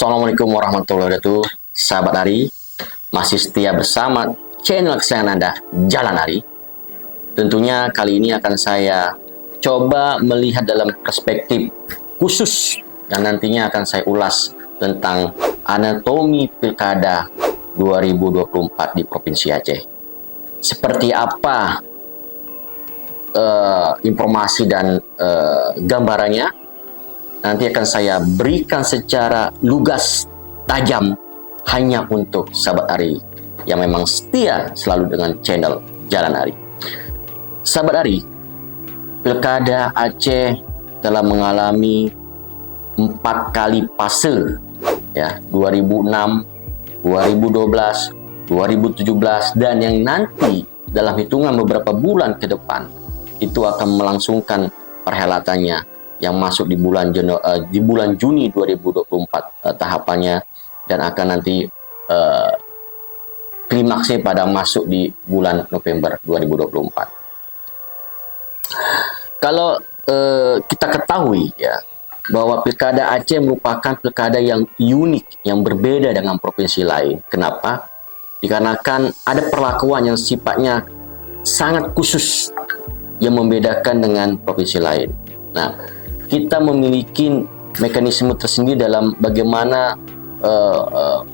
Assalamualaikum warahmatullahi wabarakatuh. Sahabat Ari, masih setia bersama channel kesayangan Anda, Jalan Ari. Tentunya kali ini akan saya coba melihat dalam perspektif khusus dan nantinya akan saya ulas tentang anatomi Pilkada 2024 di Provinsi Aceh. Seperti apa informasi dan gambarannya nanti akan saya berikan secara lugas, tajam, hanya untuk sahabat Ari yang memang setia selalu dengan channel Jalan Ari. Sahabat Ari, Pilkada Aceh telah mengalami 4 kali fase, ya, 2006, 2012, 2017, dan yang nanti dalam hitungan beberapa bulan ke depan itu akan melangsungkan perhelatannya yang masuk di bulan Juni 2024 tahapannya, dan akan nanti klimaksnya pada masuk di bulan November 2024. Kalau kita ketahui ya bahwa Pilkada Aceh merupakan pilkada yang unik, yang berbeda dengan provinsi lain. Kenapa? Dikarenakan ada perlakuan yang sifatnya sangat khusus yang membedakan dengan provinsi lain. Nah, kita memiliki mekanisme tersendiri dalam bagaimana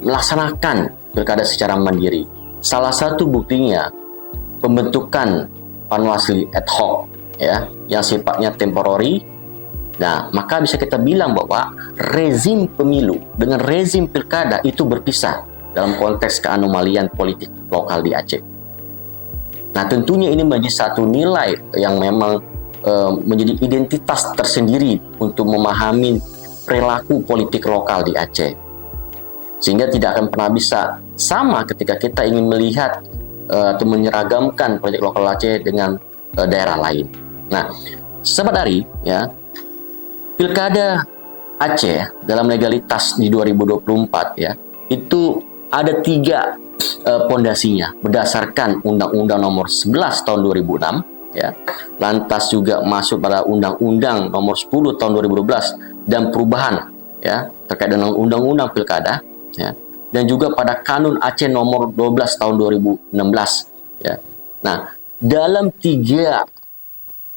melaksanakan pilkada secara mandiri. Salah satu buktinya pembentukan panwasli ad hoc, ya, yang sifatnya temporary. Nah, maka bisa kita bilang bahwa rezim pemilu dengan rezim pilkada itu berpisah dalam konteks keanomalian politik lokal di Aceh. Nah, tentunya ini menjadi satu nilai yang memang menjadi identitas tersendiri untuk memahami perilaku politik lokal di Aceh, sehingga tidak akan pernah bisa sama ketika kita ingin melihat atau menyeragamkan politik lokal Aceh dengan daerah lain. Nah, sahabat Ari, ya, Pilkada Aceh dalam legalitas di 2024 ya itu ada 3 pondasinya berdasarkan Undang-Undang Nomor 11 Tahun 2006. Ya, lantas juga masuk pada Undang-Undang Nomor 10 Tahun 2012 dan perubahan ya terkait dengan Undang-Undang Pilkada, ya, dan juga pada Kanun Aceh Nomor 12 Tahun 2016, ya. Nah, dalam 3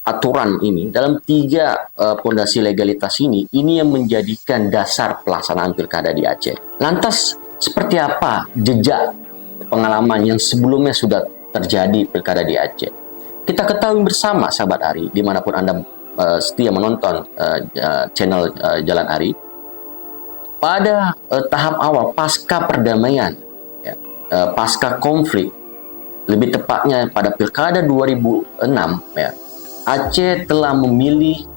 aturan ini, dalam 3 pondasi legalitas ini yang menjadikan dasar pelaksanaan pilkada di Aceh. Lantas seperti apa jejak pengalaman yang sebelumnya sudah terjadi pilkada di Aceh? Kita ketahui bersama sahabat Ari, dimanapun Anda setia menonton channel Jalan Ari, pada tahap awal pasca perdamaian, ya, pasca konflik, lebih tepatnya pada Pilkada 2006, ya, Aceh telah memilih,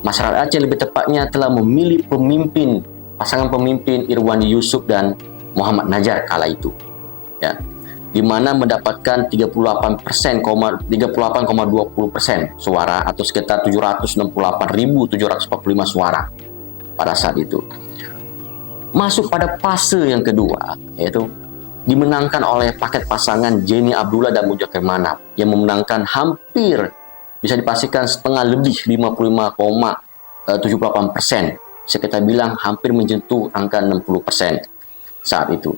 masyarakat Aceh lebih tepatnya telah memilih pasangan pemimpin Irwandi Yusuf dan Muhammad Najar kala itu, ya, di mana mendapatkan 38,20% suara atau sekitar 768.745 suara pada saat itu. Masuk pada fase yang kedua, yaitu dimenangkan oleh paket pasangan Jenny Abdullah dan Mujakir Manap yang memenangkan hampir bisa dipastikan setengah lebih 55,78%. Bisa kita bilang hampir menyentuh angka 60% saat itu.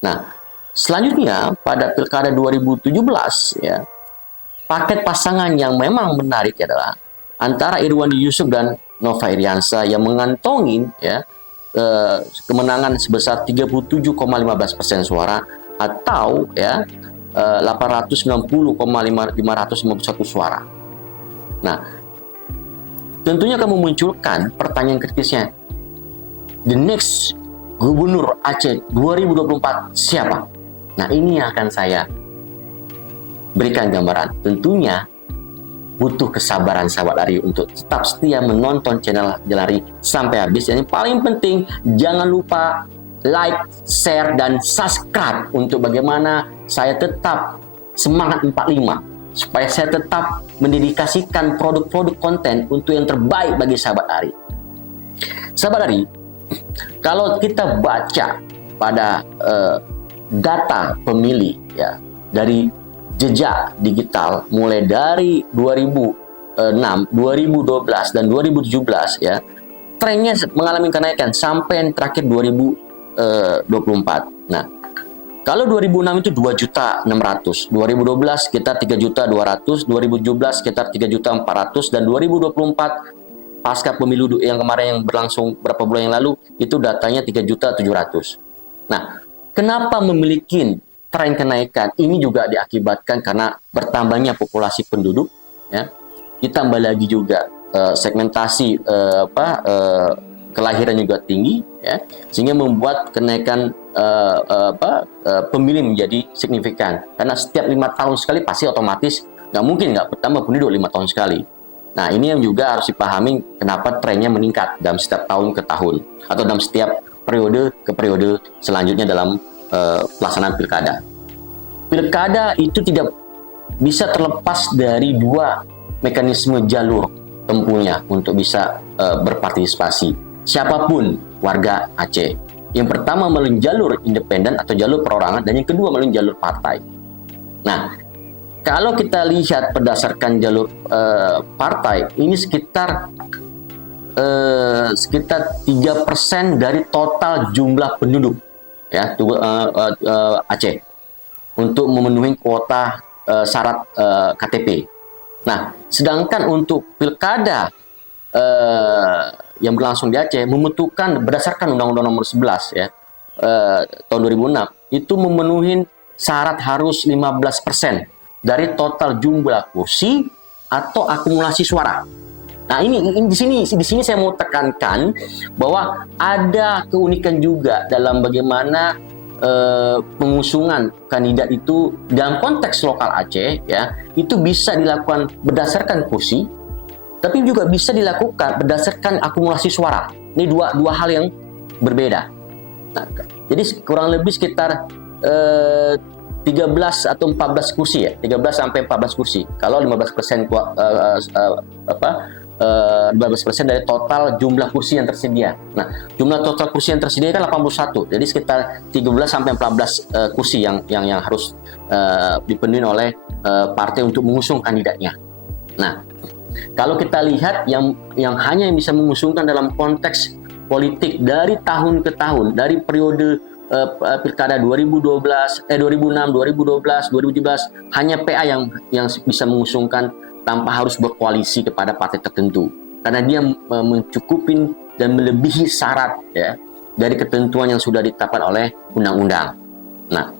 Nah, selanjutnya pada Pilkada 2017 ya, paket pasangan yang memang menarik adalah antara Irwandi Yusuf dan Nova Iriansa yang mengantongi ya kemenangan sebesar 37,15% suara atau ya 890,551 suara. Nah, tentunya akan memunculkan pertanyaan kritisnya. The next Gubernur Aceh 2024 siapa? Nah, ini yang akan saya berikan gambaran. Tentunya butuh kesabaran sahabat Ari untuk tetap setia menonton channel Jalan Ari sampai habis. Yang paling penting, jangan lupa like, share, dan subscribe untuk bagaimana saya tetap semangat 45, supaya saya tetap mendedikasikan produk-produk konten untuk yang terbaik bagi sahabat Ari. Sahabat Ari, kalau kita baca pada data pemilih ya dari jejak digital mulai dari 2006, 2012 dan 2017 ya, trennya mengalami kenaikan sampai yang terakhir 2024 2024. Nah, kalau 2006 itu 2.600.000, 2012 sekitar 3.200.000, 2017 sekitar 3.400.000, dan 2024 pasca pemilu yang kemarin yang berlangsung beberapa bulan yang lalu itu datanya 3.700.000. Nah, kenapa memiliki tren kenaikan? Ini juga diakibatkan karena bertambahnya populasi penduduk, ya. Ditambah lagi juga segmentasi kelahiran juga tinggi, ya, sehingga membuat kenaikan pemilih menjadi signifikan. Karena setiap 5 tahun sekali pasti otomatis nggak mungkin nggak bertambah penduduk 5 tahun sekali. Nah, ini yang juga harus dipahami kenapa trennya meningkat dalam setiap tahun ke tahun atau dalam setiap periode ke periode selanjutnya dalam pelaksanaan pilkada. Pilkada itu tidak bisa terlepas dari dua mekanisme jalur tempuhnya untuk bisa berpartisipasi. Siapapun warga Aceh. Yang pertama melalui jalur independen atau jalur perorangan, dan yang kedua melalui jalur partai. Nah, kalau kita lihat berdasarkan jalur partai, ini sekitar 3% dari total jumlah penduduk, ya, Aceh untuk memenuhi kuota syarat KTP. Nah, sedangkan untuk pilkada yang berlangsung di Aceh membutuhkan berdasarkan Undang-Undang Nomor 11 ya tahun 2006 itu memenuhi syarat harus 15% dari total jumlah kursi atau akumulasi suara. Nah, ini di sini saya mau tekankan bahwa ada keunikan juga dalam bagaimana pengusungan kandidat itu dalam konteks lokal Aceh, ya, itu bisa dilakukan berdasarkan kursi, tapi juga bisa dilakukan berdasarkan akumulasi suara. Ini dua hal yang berbeda. Nah, jadi kurang lebih sekitar 13 atau 14 kursi, ya, 13 sampai 14 kursi. Kalau 15% 15% dari total jumlah kursi yang tersedia. Nah, jumlah total kursi yang tersedia kan 81. Jadi sekitar 13 sampai 14 kursi yang harus dipenuhi oleh partai untuk mengusung kandidatnya. Nah, kalau kita lihat yang hanya yang bisa mengusungkan dalam konteks politik dari tahun ke tahun, dari periode pilkada 2006, 2012, 2017, hanya PA yang bisa mengusungkan tanpa harus berkoalisi kepada partai tertentu, karena dia mencukupi dan melebihi syarat, ya, dari ketentuan yang sudah ditetapkan oleh undang-undang. Nah,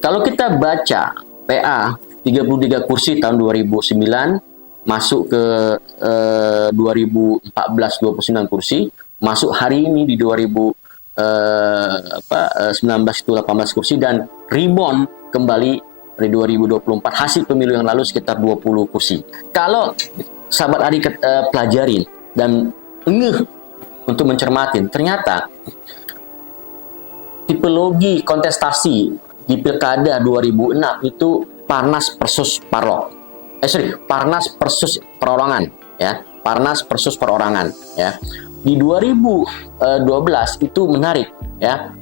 kalau kita baca PA 33 kursi tahun 2009 masuk ke 2014 29 kursi, masuk hari ini di 19 itu 18 kursi, dan rebound kembali dari 2024 hasil pemilu yang lalu sekitar 20 kursi. Kalau sahabat Ari pelajarin dan untuk mencermatin, ternyata tipologi kontestasi di pilkada 2006 itu Parnas versus Parlok. Parnas versus perorangan, ya. Parnas versus perorangan, ya. Di 2012 itu menarik, ya.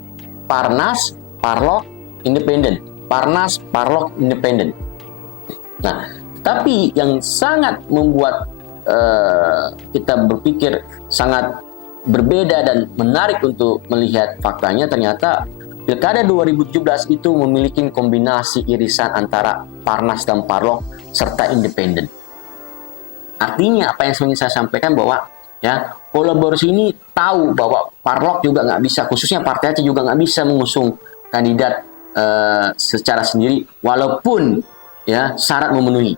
Parnas, Parlok, independen. Parnas, Parlok, independen. Nah, tapi yang sangat membuat kita berpikir sangat berbeda dan menarik untuk melihat faktanya, ternyata pilkada 2017 itu memiliki kombinasi irisan antara Parnas dan Parlok serta independen. Artinya apa yang ingin saya sampaikan bahwa, ya, kolaborasi ini tahu bahwa Parlok juga nggak bisa, khususnya Partai Aceh juga nggak bisa mengusung kandidat secara sendiri walaupun, ya, syarat memenuhi.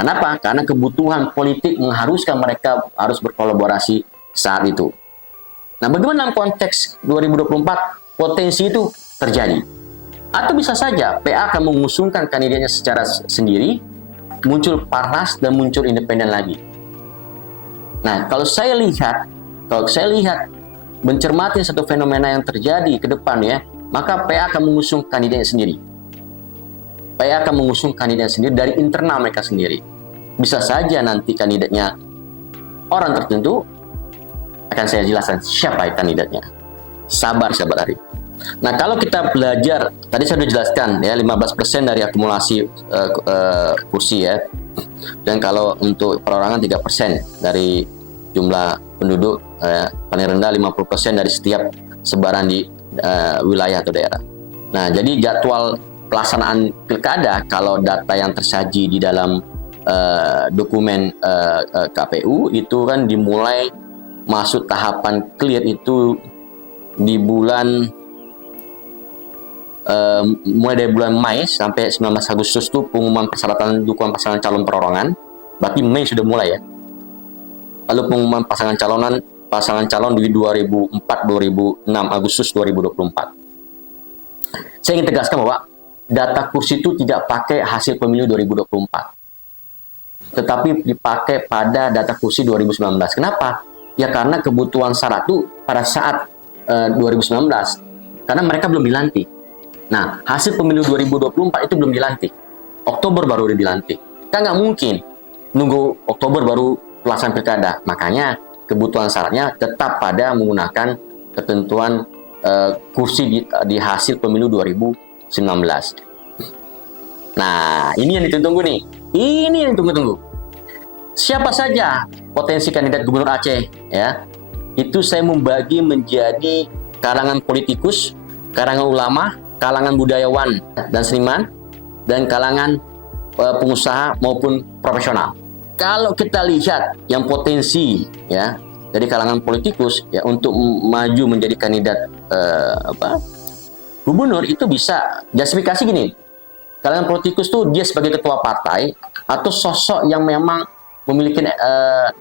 Kenapa? Karena kebutuhan politik mengharuskan mereka harus berkolaborasi saat itu. Nah, bagaimana dalam konteks 2024 potensi itu terjadi? Atau bisa saja PA akan mengusungkan kandidatnya secara sendiri, muncul Parnas dan muncul independen lagi. Nah, kalau saya lihat mencermati satu fenomena yang terjadi ke depan, ya, maka PA akan mengusung kandidatnya sendiri. PA akan mengusung kandidatnya sendiri dari internal mereka sendiri. Bisa saja nanti kandidatnya orang tertentu, akan saya jelaskan siapa kandidatnya. Sabar Ari. Nah, kalau kita belajar, tadi saya sudah jelaskan, ya, 15% dari akumulasi kursi, ya. Dan kalau untuk perorangan 3% dari jumlah penduduk paling rendah 50% dari setiap sebaran di wilayah atau daerah. Nah, jadi jadwal pelaksanaan pilkada kalau data yang tersaji di dalam dokumen KPU itu kan dimulai masuk tahapan clear itu di bulan mulai dari bulan Mei sampai 19 Agustus itu pengumuman persyaratan dukungan pasangan calon perorangan. Berarti Mei sudah mulai ya. Lalu pengumuman pasangan calon di 2004-2006 Agustus 2024. Saya ingin tegaskan bahwa data kursi itu tidak pakai hasil pemilu 2024. Tetapi dipakai pada data kursi 2019. Kenapa? Ya karena kebutuhan syarat itu pada saat 2019 karena mereka belum dilantik. Nah, hasil pemilu 2024 itu belum dilantik. Oktober baru dilantik. Kan nggak mungkin nunggu Oktober baru pelaksanaan pilkada. Makanya kebutuhan syaratnya tetap pada menggunakan ketentuan kursi di hasil pemilu 2019. Nah, ini yang ditunggu nih. Ini yang ditunggu-tunggu. Siapa saja potensi kandidat gubernur Aceh ya? Itu saya membagi menjadi kalangan politikus, kalangan ulama, kalangan budayawan dan seniman, dan kalangan pengusaha maupun profesional. Kalau kita lihat yang potensi ya dari kalangan politikus ya untuk maju menjadi kandidat gubernur itu bisa justifikasi gini. Kalangan politikus tuh dia sebagai ketua partai atau sosok yang memang memiliki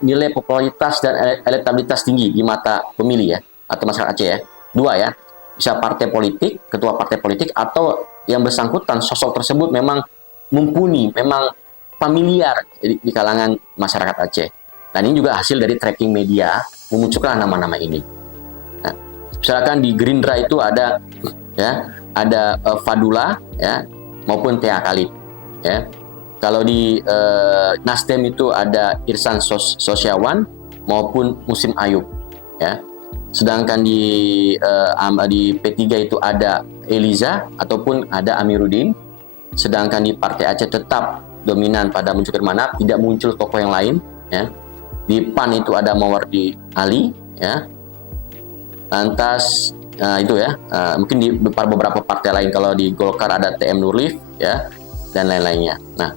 nilai popularitas dan elektabilitas tinggi di mata pemilih ya atau masyarakat Aceh ya. Dua ya. Bisa partai politik, ketua partai politik, atau yang bersangkutan sosok tersebut memang mumpuni, memang familiar di kalangan masyarakat Aceh. Dan ini juga hasil dari tracking media memunculkan nama-nama ini. Nah, misalkan di Gerindra itu ada ya, ada Fadula ya maupun Tea Khalid ya. Kalau di Nasdem itu ada Irsan Sosyawan maupun Musim Ayub ya. Sedangkan di P3 itu ada Eliza ataupun ada Amiruddin. Sedangkan di Partai Aceh tetap dominan pada Muncukin Manap, tidak muncul tokoh yang lain ya. Di PAN itu ada Mawardi Ali ya. Lantas itu ya, mungkin di beberapa partai lain. Kalau di Golkar ada TM Nurlif ya dan lain-lainnya. Nah,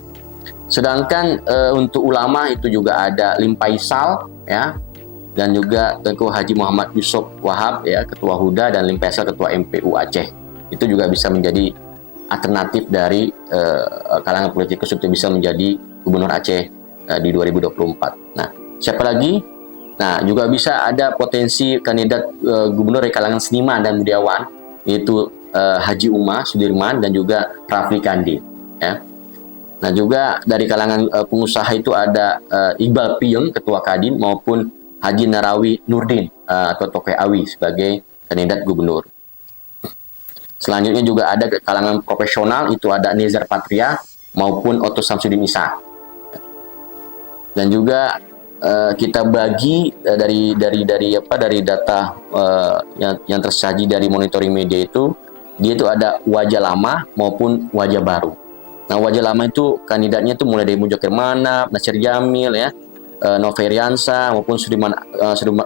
sedangkan untuk ulama itu juga ada Lim Faisal ya, dan juga Tengku Haji Muhammad Yusuf Wahab ya, Ketua Huda, dan Lim Faisal Ketua MPU Aceh. Itu juga bisa menjadi alternatif dari kalangan politikus untuk bisa menjadi gubernur Aceh di 2024. Nah, siapa lagi? Nah, juga bisa ada potensi kandidat gubernur dari kalangan seniman dan budayawan, yaitu Haji Uma Sudirman dan juga Rafli Kandi ya. Nah, juga dari kalangan pengusaha itu ada Iqbal Piyeng Ketua Kadin maupun Haji Narawi Nurdin atau Tokoh Awi sebagai kandidat gubernur. Selanjutnya juga ada kalangan profesional, itu ada Nezar Patria maupun Otto Samsudin Isa. Dan juga kita bagi dari data yang tersaji dari monitoring media itu, dia itu ada wajah lama maupun wajah baru. Nah, wajah lama itu kandidatnya itu mulai dari Munjokir Manap, Nasir Jamil ya, Noveriansa maupun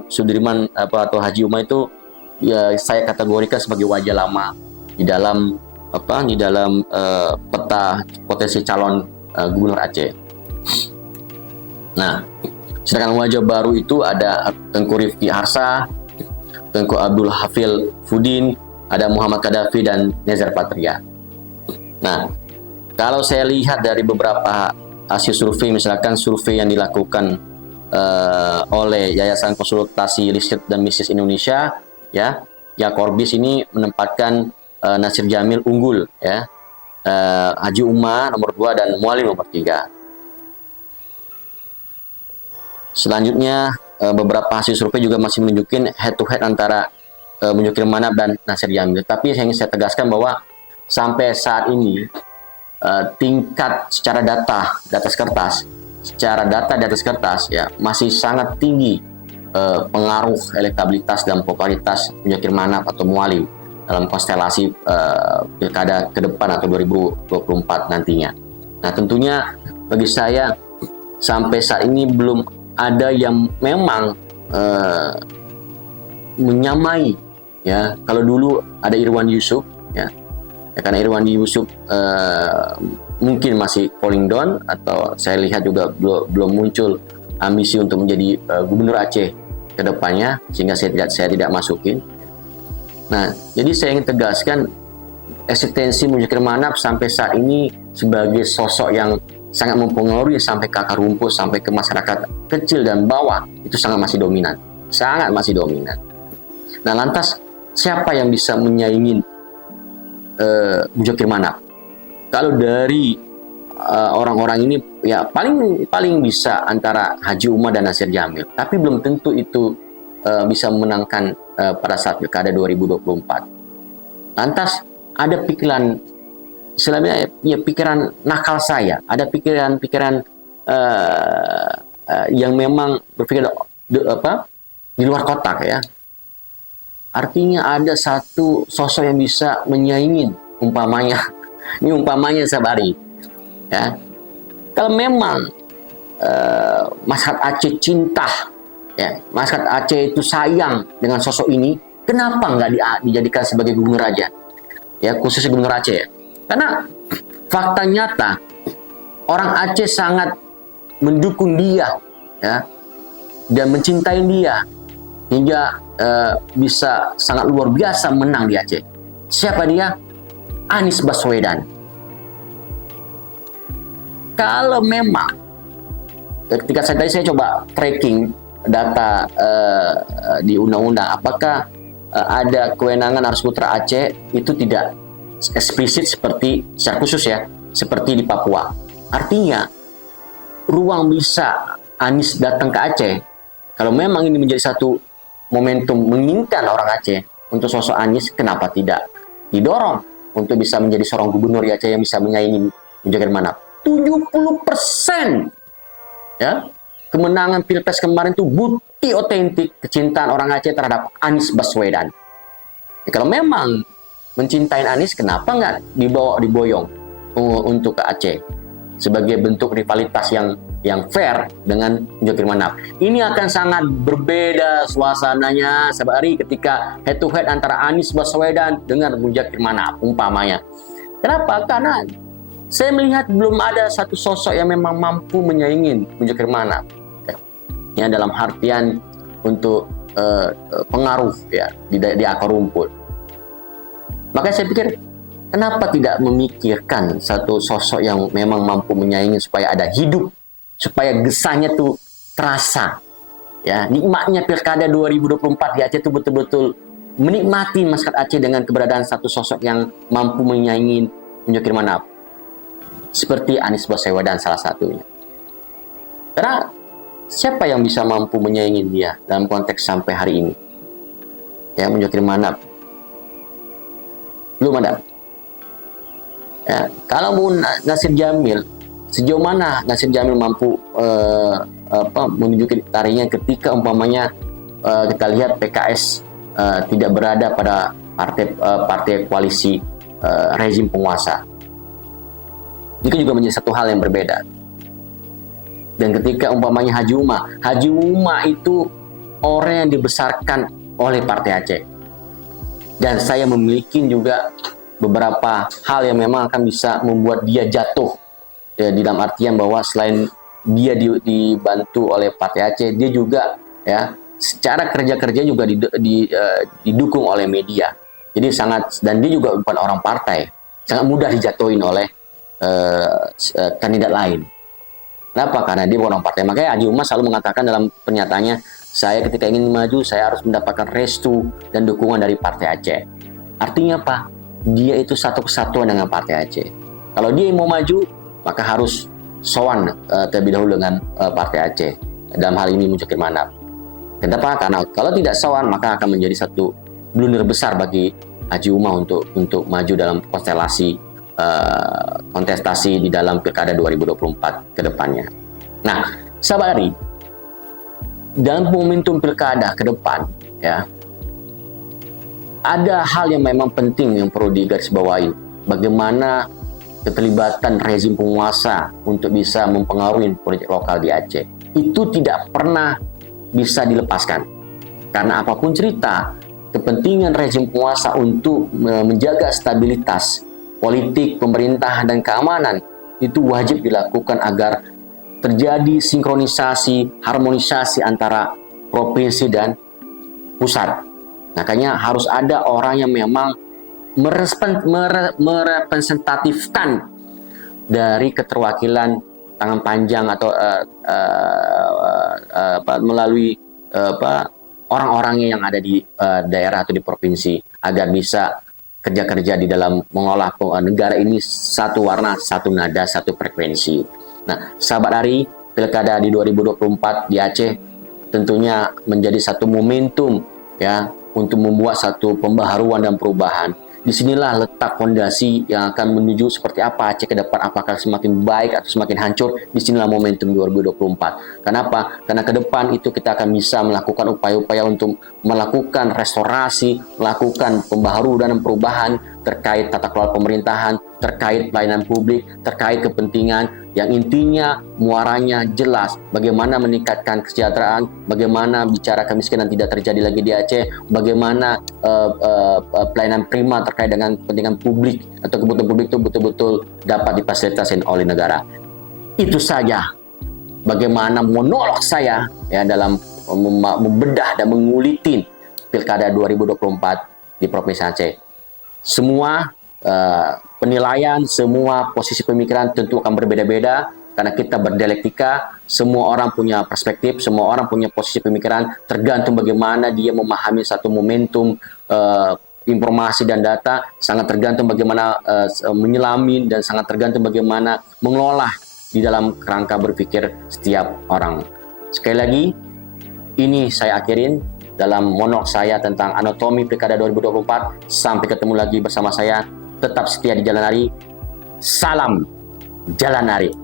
Sudirman atau Haji Uma itu ya saya kategorikan sebagai wajah lama di dalam peta potensi calon gubernur Aceh. Nah, sedangkan wajah baru itu ada Tengku Rifki Harsa, Tengku Abdul Hafil Fudin, ada Muhammad Kadafi dan Nezar Patria. Nah, kalau saya lihat dari beberapa hasil survei, misalkan survei yang dilakukan oleh Yayasan Konsultasi Riset dan Bisnis Indonesia, ya, Korbis ini menempatkan Nasir Jamil unggul, ya, Haji Uma nomor 2 dan Mualim nomor 3. Selanjutnya beberapa hasil survei juga masih menunjukkan head to head antara Munjokir Manap dan Nasir Jamil. Tapi yang saya tegaskan bahwa sampai saat ini tingkat secara data di atas kertas ya masih sangat tinggi pengaruh elektabilitas dan popularitas Munjokir Manap atau Mualim dalam konstelasi pilkada ke depan atau 2024 nantinya. Nah, tentunya bagi saya sampai saat ini belum ada yang memang menyamai, ya. Kalau dulu ada Irwan Yusuf, ya, karena Irwan Yusuf mungkin masih falling down, atau saya lihat juga belum muncul ambisi untuk menjadi gubernur Aceh ke depannya, sehingga saya tidak masukin. Nah, jadi saya ingin tegaskan eksistensi Mujokir Manap sampai saat ini sebagai sosok yang sangat mempengaruhi sampai ke akar rumput, sampai ke masyarakat kecil dan bawah, itu sangat masih dominan. Nah, lantas siapa yang bisa menyaingi Mujokir Manap? Kalau dari orang-orang ini, ya paling bisa antara Haji Umar dan Nasir Jamil, tapi belum tentu itu bisa memenangkan pada saat pilkada 2024. Lantas ada pikiran, istilahnya ya pikiran nakal saya, ada pikiran yang memang berpikir di luar kotak, ya. Artinya ada satu sosok yang bisa menyaingin, umpamanya Sabari, ya. Kalau memang masyarakat Aceh cinta, ya, masyarakat Aceh itu sayang dengan sosok ini, kenapa nggak dijadikan sebagai gubernur aja, ya, khususnya gubernur Aceh, ya? Karena fakta nyata orang Aceh sangat mendukung dia, ya, dan mencintai dia hingga bisa sangat luar biasa menang di Aceh. Siapa dia? Anies Baswedan. Kalau memang ketika saya coba tracking data di undang-undang, apakah ada kewenangan Arus Putra Aceh itu tidak eksplisit seperti secara khusus, ya, seperti di Papua. Artinya ruang bisa Anies datang ke Aceh, kalau memang ini menjadi satu momentum menginginkan orang Aceh untuk sosok Anies, kenapa tidak didorong untuk bisa menjadi seorang gubernur di Aceh yang bisa menyaingi Mujokir Manap? 70%, ya, kemenangan Pilpres kemarin itu bukti otentik kecintaan orang Aceh terhadap Anies Baswedan. Ya, kalau memang mencintai Anies, kenapa nggak diboyong untuk ke Aceh sebagai bentuk rivalitas yang fair dengan Mujokir Manap? Ini akan sangat berbeda suasananya Sabari ketika head to head antara Anies Baswedan dengan Mujokir Manap, umpamanya. Kenapa? Karena saya melihat belum ada satu sosok yang memang mampu menyaingi Mujokir Manap, ya, dalam artian untuk pengaruh, ya, di akar rumput. Makanya saya pikir, kenapa tidak memikirkan satu sosok yang memang mampu menyaingi supaya ada hidup, supaya gesahnya tuh terasa, ya, nikmatnya pilkada 2024 di Aceh itu betul-betul menikmati masyarakat Aceh dengan keberadaan satu sosok yang mampu menyaingi Mujokir Manap, seperti Anies Baswedan salah satunya. Karena siapa yang bisa mampu menyaingi dia dalam konteks sampai hari ini, ya, Mujokir Manap? Belum ada. Ya, kalau mau Nasir Jamil, sejauh mana Nasir Jamil mampu menunjukkan tarinya ketika umpamanya kita lihat PKS tidak berada pada partai koalisi rezim penguasa. Itu juga menjadi satu hal yang berbeda. Dan ketika umpamanya Haji Umar itu orang yang dibesarkan oleh Partai Aceh. Dan saya memiliki juga beberapa hal yang memang akan bisa membuat dia jatuh, ya, di dalam artian bahwa selain dia dibantu oleh Partai Aceh, dia juga, ya, secara kerja juga didukung oleh media. Jadi dan dia juga bukan orang partai, sangat mudah dijatuhin oleh kandidat lain. Kenapa? Karena dia bukan orang partai. Makanya Haji Umar selalu mengatakan dalam pernyataannya, saya ketika ingin maju, saya harus mendapatkan restu dan dukungan dari Partai Aceh. Artinya apa? Dia itu satu kesatuan dengan Partai Aceh. Kalau dia mau maju, maka harus sowan terlebih dahulu dengan Partai Aceh. Dalam hal ini Mujokir Manap. Kenapa? Karena kalau tidak sowan, maka akan menjadi satu blunder besar bagi Haji Umar untuk maju dalam kontestasi di dalam Pilkada 2024 ke depannya. Nah, Sabari, dalam momentum Pilkada ke depan, ya, ada hal yang memang penting yang perlu digarisbawahi. Bagaimana keterlibatan rezim penguasa untuk bisa mempengaruhi politik lokal di Aceh. Itu tidak pernah bisa dilepaskan. Karena apapun cerita, kepentingan rezim penguasa untuk menjaga stabilitas politik, pemerintah, dan keamanan itu wajib dilakukan agar terjadi sinkronisasi, harmonisasi antara provinsi dan pusat. Makanya harus ada orang yang memang merepresentatifkan dari keterwakilan tangan panjang atau melalui orang-orangnya yang ada di daerah atau di provinsi agar bisa kerja-kerja di dalam mengolah negara ini satu warna, satu nada, satu frekuensi. Nah, sahabat Ari, pilkada di 2024 di Aceh tentunya menjadi satu momentum ya untuk membuat satu pembaharuan dan perubahan. Disinilah letak fondasi yang akan menuju seperti apa Aceh ke depan, apakah semakin baik atau semakin hancur. Disinilah momentum 2024. Kenapa? Karena ke depan itu kita akan bisa melakukan upaya-upaya untuk melakukan restorasi, melakukan pembaharuan dan perubahan terkait tata kelola pemerintahan, terkait pelayanan publik, terkait kepentingan yang intinya muaranya jelas. Bagaimana meningkatkan kesejahteraan, bagaimana bicara kemiskinan tidak terjadi lagi di Aceh, bagaimana pelayanan prima terkait dengan kepentingan publik atau kebutuhan publik itu betul-betul dapat difasilitasi oleh negara. Itu saja bagaimana monolog saya ya dalam membedah dan mengulitin pilkada 2024 di Provinsi Aceh. Semua penilaian, semua posisi pemikiran tentu akan berbeda-beda karena kita berdialektika, semua orang punya perspektif, semua orang punya posisi pemikiran, tergantung bagaimana dia memahami satu momentum informasi dan data, sangat tergantung bagaimana menyelami dan sangat tergantung bagaimana mengelola di dalam kerangka berpikir setiap orang. Sekali lagi, ini saya akhirin dalam monolog saya tentang anatomi pilkada 2024. Sampai ketemu lagi bersama saya. Tetap setia di Jalan Ari. Salam Jalan Ari.